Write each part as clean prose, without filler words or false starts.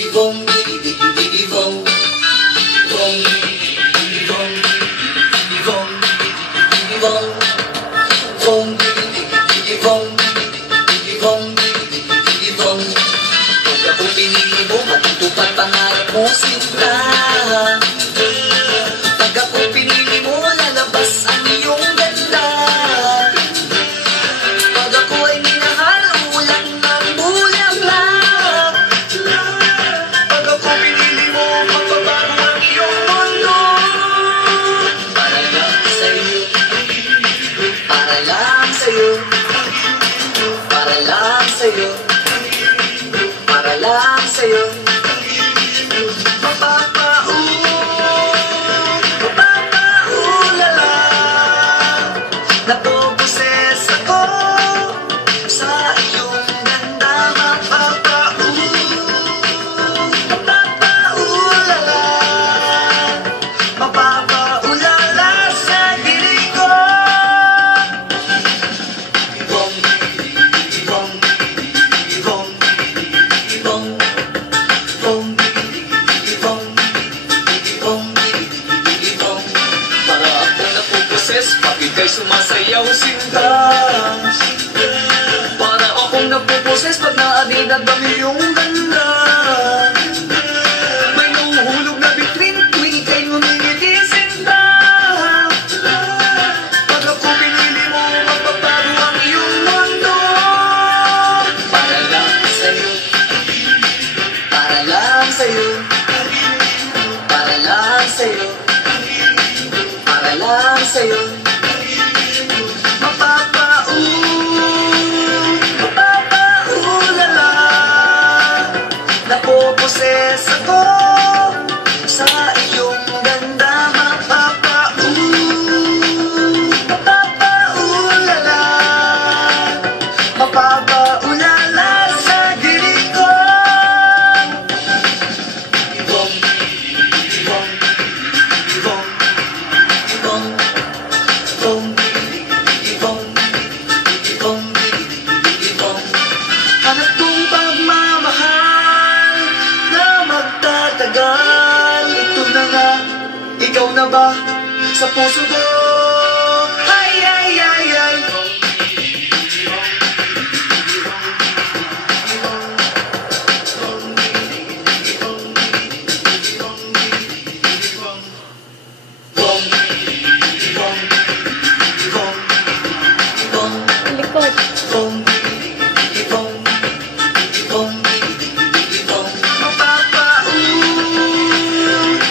Ibong, ibong, ibong, ibong, ibong, ibong, ibong, ibong, ibong, ibong. Pag ako pinili mo, matutupad pangarap mo, sinta. Pag ako pinili mo, lalabas ang iyong ganda. Pag ako ay minahal, ulan ng bulaklak. Pag ako pinili mo, magbabago ang iyong mundo. Para lang sa'yo, para lang sa'yo, para lang sa'yo, para lang sa'yo. Napoposes ako sa iyong ganda, mapapaulala, mapapaulala sa diri ko. Ibong, ibong, ibong, ibong, ibong, ibong, ibong, ibong. Para ako napoposes, bakit kay sumasayaw sinta? Para akong napoposes pag naabinag ang iyong ganda. May nahuhulog na bituin tuwing ika'y ngumingiti sinta. Pag ako pinili mo, magbabago ang iyong mundo. Para lang sa'yo, para lang sa'yo, para lang sa'yo, para lang sa'yo. Mapapaulala, napoposes ako sa iyong ganda, mapapaulala, mapapaulala sa diri ko. Ibong, ibong, ibong, ibong, ibong, ibong, ibong, ibong. Hanap kong pagmamahal na magtatagal. Ito na nga, ikaw na ba sa puso ko? Ay, ay, ay, ay. Likod.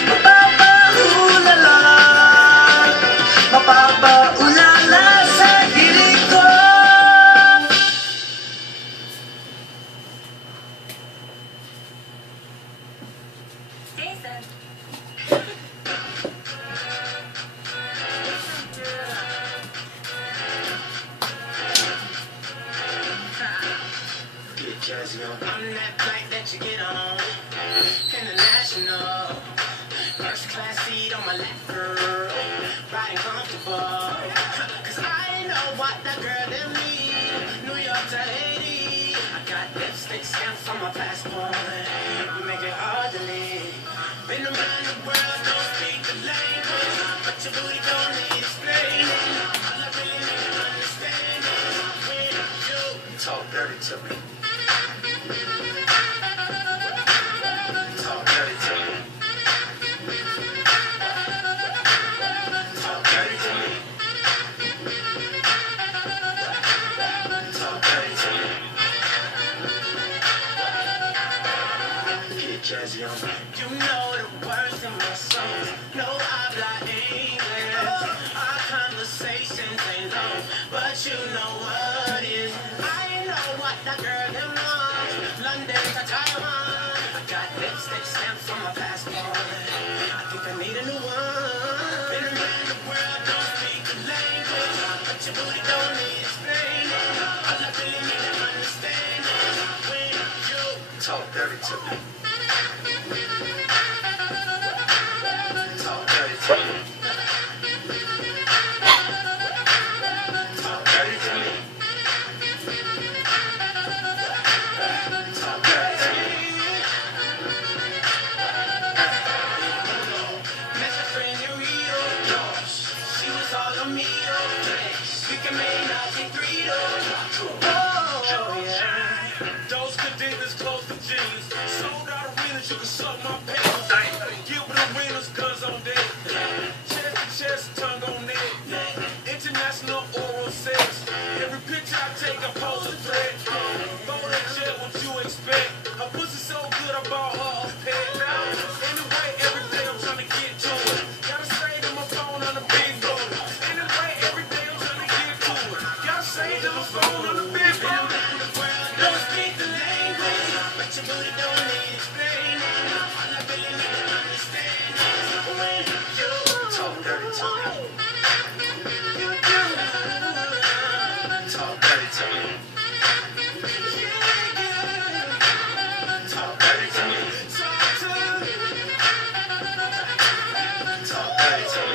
Mapapaulala, mapapaulala sa diri ko. Jazzy on that flight that you get on, international, first class seat on my lap, girl, riding comfortable, cause I know what that girl them need, New York to Haiti, I got lipstick stamps on my passport, you make it hard to leave, been around the world, don't speak the language, but your booty don't need explaining, all I really need to understand is when you talk dirty to me. Talk dirty to me. Talk dirty to me. Talk dirty to me. Get jazzy on me. You know the words in my songs. No habla English. Our conversations ain't long, but you know what is. I know what that girl them wants. London to Taiwan. I got lipstick stamps on my passport. I think I need a new one. Been around the world, don't speak the language, but your booty don't need explaining. All I really need to understand is when you talk dirty to me. Talk dirty to me. Talk dirty to me. Talk dirty to me. Sold out arenas, you can suck my penis. Give the arenas guns on deck. Chest to chest, tongue on neck. International oral sex. Every picture I take, I pose a threat. Phone that jet, what you expect? Her pussy so good, I bought her a pet. Anyway, every day I'm trying to get to it. Gotta save to my phone on the big road. Anyway, every day I'm trying to get to it. Gotta save to my phone on the big road. Don't speak the language, but your booty don't need explaining. All I really need to understand is when you talk dirty to me. You do. Talk dirty to me. Talk dirty to me. Talk dirty to me.